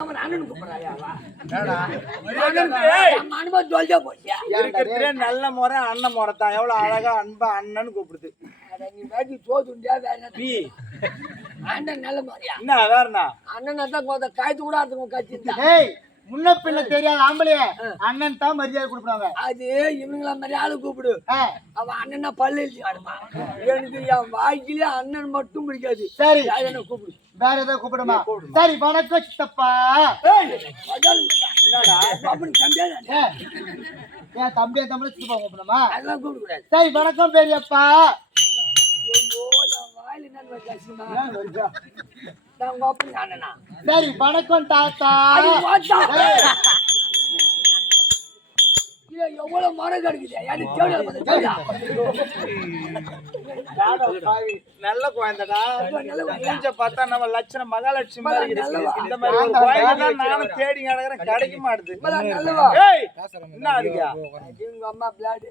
நல்ல முறை அண்ணன் முறை தான். எவ்வளவு அழகா அன்பா அண்ணன் கூப்பிடுது. அண்ணன் நல்ல மாதிரியா என்ன வேறண்ணா அண்ணன் தான் காய்த்து கூட அதுக்கும் கட்சி முன்ன பின்ன தெரியாது ஆம்பளைய அண்ணன் தான் மரியாதை கொடுப்பாங்க. அது இவங்கள மாதிரி ஆளு கூப்பிடு. அவன் அண்ணனா பல்லு அடிப்பான். எனக்கு என் வாழ்க்கையில அண்ணன் மட்டும் பிடிக்காது. சரி என்ன கூப்பிடு, வேற ஏதாவது கூப்பிடுமா? சரி வணக்கம் சித்தப்பா. ஏன் தம்பியா தமிழ் சித்தப்பா கூப்பிடுமா? அதெல்லாம் கூப்பிட கூடாது. சரி வணக்கம் பெரியப்பா. சரி வணக்கம் தாத்தா. எவ்வளவு மரம் கிடைக்குது. நல்ல குழந்தைடா. பார்த்தா நம்ம லட்சணம் மகாலட்சுமி இந்த மாதிரி நானும் தேடி நடக்கிறேன், கிடைக்க மாட்டுது. என்ன அதுக்கா எங்க அம்மா பிளாடு.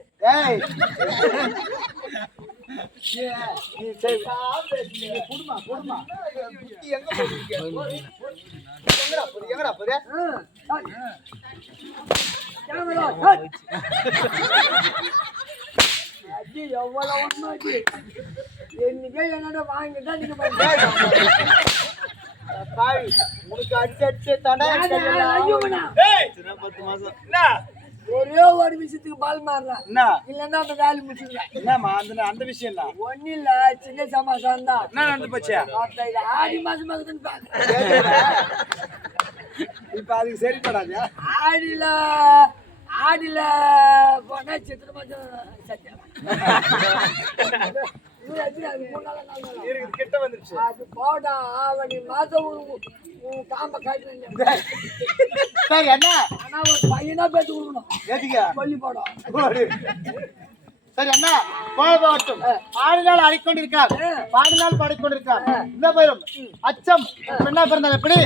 என்னோட வாங்கிட்டா நீங்க உனக்கு அடிச்சு ஒரே ஒரு விஷயத்துக்கு பால் மாறுறேன். இல்லன்னா அந்த வேலை முடிச்சிருக்கேன். என்னமா அந்த விஷயம் தான் ஒன்னும் இல்ல, சின்ன சமாசாரம் தான். என்ன நடந்து போச்சு? ஆடி மாசம் இப்ப அதுக்கு சரிப்படாது. ஆடில போனா சித்திர மாசம் கிட்ட வந்துருச்சு. அது போடா ஆவணி மாசம் காம்ப காய்ச்சல். சரி என்ன ஆனா ஒரு பையனா பேத்து கொடுக்கணும். சொல்லி போடும். சரி என்ன போகட்டும். ஆடினால் ஆடிக்கொண்டிருக்கார், பாடினால் பாடிக்கொண்டிருக்கார். இந்த பேரும் அச்சம் என்ன பிறந்தால் எப்படி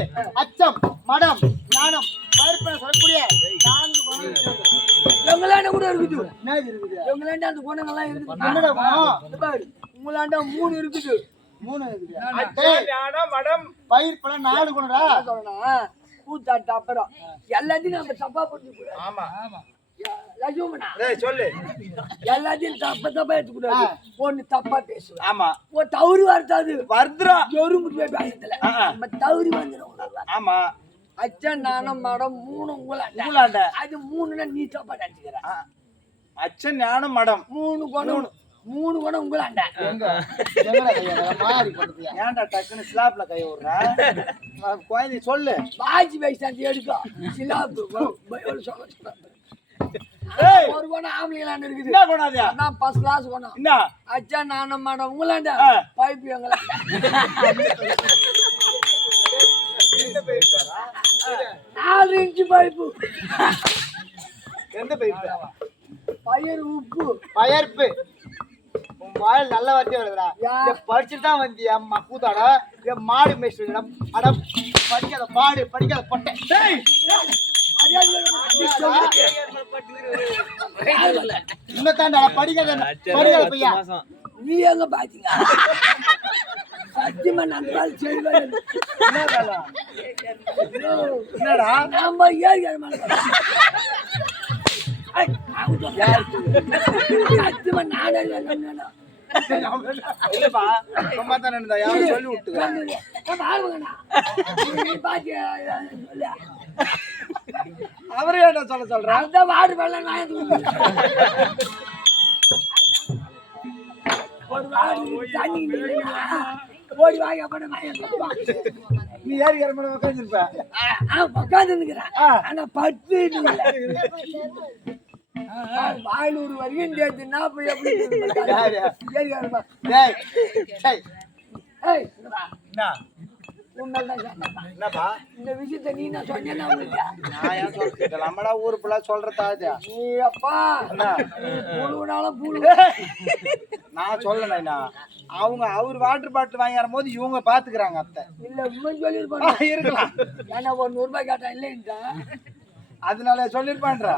அச்சம் மடம் ஞானம் பயிர்ப்பன சொல்லக்கூடிய 4 குணங்கள் எங்களாண்ட கூட இருக்குது. என்ன இருக்குது? எங்களாண்ட அந்த குணங்கள்லாம் இருக்குது. உங்களாண்ட 3 இருக்குது. 3 இருக்குது. அச்சம் ஞானம் மடம் பயிர்ப்பன 4 குணடா சொல்லணும். கூத்தாட்ட அப்புறம் எல்லாத்தையும் நம்ம தப்பா புரிஞ்சு. ஆமா சொல்லு. எல்லாத்தையும் தப்பா எடுத்துக்கூடாது. ஒண்ணு தப்பா பேசுவேன். ஆமா ஒரு தவறு வருதாது வருதுரும் எறும்பு பேசத்துல நம்ம தவறு வந்துடும். ஆமா அச்சன் நானும் மடம் 3 உங்களாண்ட. அது 3ன்னா நீ தப்பா நினைச்சுக்கிற. அச்சன் ஞானம் மடம் 3 குணம். 3 குணம் உங்களாண்ட. ஏன்டா டக்குன்னு ஸ்லாப்ல கை விடுற? குழந்தை சொல்லு. பாஜி வயசாந்தி எடுக்கும் சிலாப்பு சொல்ல. ஒரு குணம் ஆம்பளைங்களாண்ட இருக்குது. என்ன குணம்? அதான் ஃபர்ஸ்ட் கிளாஸ் குணம். என்ன அச்சன் நானும் மடம் உங்களாண்ட. பைப்பு எங்களாண்ட. 4 inch pipe. எந்த பைப்பு? பயிர் உப்பு பயர்ப்பு. உன் வாயில் நல்ல வார்த்தை வருதுடா. படிச்சுட்டு தான் வந்தியா கூத்தாடா? மாடு மேய்ச்சிடம் அட படிக்காத பாடு படிக்காத பொட்டை. இன்னத்தாண்டா படிக்காத படிக்காத பையா. நீ எங்க பாத்தீங்க? சத்தியமா நான் என்னடா நாம சத்தியமா நானே இல்லப்பா சும்மா தானே இருந்தா யாரும் சொல்லி விட்டுங்க. அவரே என்ன சொல்ற? அந்த வாடு வெள்ள ஓடி வாங்க போன நீ ஏறி இறங்க உட்காந்துருப்ப. உட்காந்துருக்கிறேன். ஆனா 10 வாயிலூர் வரைக்கும் சேர்த்துனா போய் எப்படி இந்த விஷயத்த நீ நான் சொன்னேன்னா நம்மளா ஊரு புள்ள சொல்றதாது. நீ அப்பா புழுனாலும் புழு நான் சொல்லலைண்ணா. அவங்க அவர் வாட்டர் பாட்டில் வாங்கி வரும்போது இவங்க பாத்துக்கிறாங்க. அத்தை இல்ல சொல்லிருப்பாங்க இருக்கலாம். ஏன்னா ஒரு 100 ரூபாய் கேட்டா இல்லைன்ட்டா அதனால சொல்லிருப்பான்றா.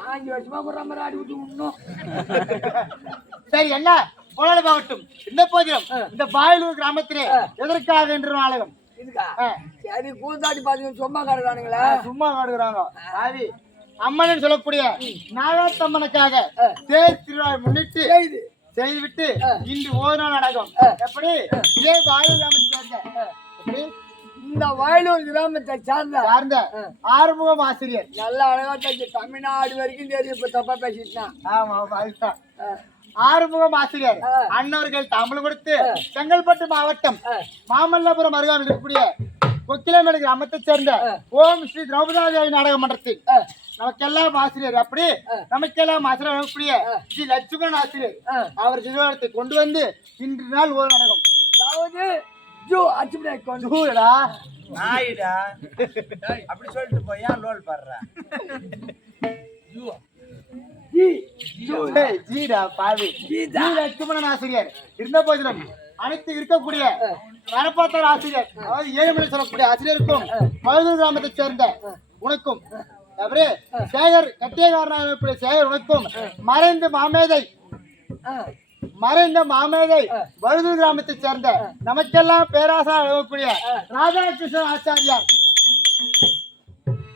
5 வருஷமா போற மாதிரி ஆடி விட்டு இன்னும் சரி என்ன போராட பாகட்டும். இந்த போதிலும் இந்த பாயலூர் கிராமத்திலே எதற்காக என்று நாடகம் இதுக்கா சரி கூத்தாடி பாத்தீங்க சும்மா காடுறானுங்களா சும்மா காடுகிறாங்க. ஆதி அம்மன் சொல்லக்கூடிய நாகாத்தம்மனுக்காக தேர் திருவிழாவை முன்னிட்டு செய்துவிட்டு இன்று ஒரு நாள் நடக்கும். எப்படி இதே வாயலூர் கிராமத்தை சேர்ந்த எப்படி இந்த வயலூர் கிராமத்தை சார்ந்த ஆறுமுகம் ஆசிரியர் நல்லா அழகா தைச்சு தமிழ்நாடு வரைக்கும் தெரியும். இப்ப தப்பா பேசிட்டான். ஆமா அதுதான் ஆறுமுகம் ஆசிரியர் அண்ணவர்கள் தமிழ் கொடுத்து செங்கல்பட்டு மாவட்டம் மாமல்லபுரம் அருகாமையில் இருக்கக்கூடிய கொக்கிலமேடு கிராமத்தை சேர்ந்த ஓம் ஸ்ரீ திரௌபதாதேவி நாடக மன்றத்தில் நமக்கெல்லாம் ஆசிரியர் அப்படி நமக்கெல்லாம் ஆசிரியர் வரக்கூடிய ஸ்ரீ லட்சுமணன் ஆசிரியர் அவர் நிறுவனத்தை கொண்டு வந்து இன்று நாள் ஒரு நாடகம். அதாவது அப்படி சொல்லிட்டு போய் ஏன் லோல் பாடுற லட்சுமணன் ஆசிரியர் இருந்த போதிலும் அனைத்து இருக்கக்கூடிய வரப்பாத்தர் ஆசிரியர் அதாவது ஏழுமலை சொல்லக்கூடிய ஆசிரியருக்கும் மருதூர் கிராமத்தை சேர்ந்த உனக்கும் சேகர் கட்டியக்காரனாக சேகர் உனக்கும் மறைந்த மாமேதை மருதூர் கிராமத்தை சேர்ந்த நமக்கெல்லாம் பேராசா எழுதக்கூடிய ராதாகிருஷ்ணன் ஆச்சாரியார்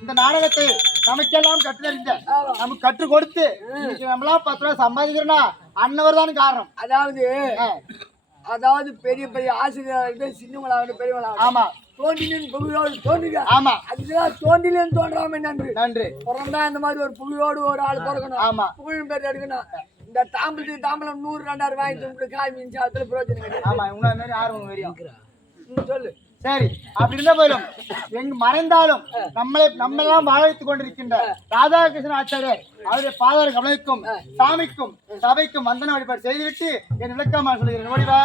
இந்த நாடகத்தை நமக்கெல்லாம் கற்றறிந்த நமக்கு கற்றுக் கொடுத்து நம்மளாம் 10 ரூபாய் சம்பாதிக்கிறோம்னா அன்னவர் தான் காரணம். அதாவது பெரிய பெரிய ஆசிரியர்கள் சின்னவங்களாகட்டும் பெரியவங்களாகட்டும் ஆமா தோன்றிலின் புவியோடு தோன்றுங்க. ஆமா அதுதான் தோன்றிலின் தோன்றாம நன்று பிறந்தா இந்த மாதிரி ஒரு புவியோடு ஒரு ஆள் பிறக்கணும். ஆமா புகழும் பேர் எடுக்கணும். இந்த தாம்பலம் 100-2000 வாங்கிட்டு காய் மீன் சாத்துல பிரயோஜனம் கிடையாது. ஆமா உங்களை ஆர்வம் வரையும் சொல்லு. சரி அப்படி இருந்த போயிலும் எங்கு மறைந்தாலும் நம்மெல்லாம் வாழ வைத்துக் கொண்டிருக்கின்ற ராதாகிருஷ்ணன் ஆச்சாரியர் அவருடைய பாதார கமலுக்கும் சாமிக்கும் சபைக்கும் வந்தன வழிபாடு செய்துவிட்டு என் விளக்கமாக சொல்கிறேன். வடிவா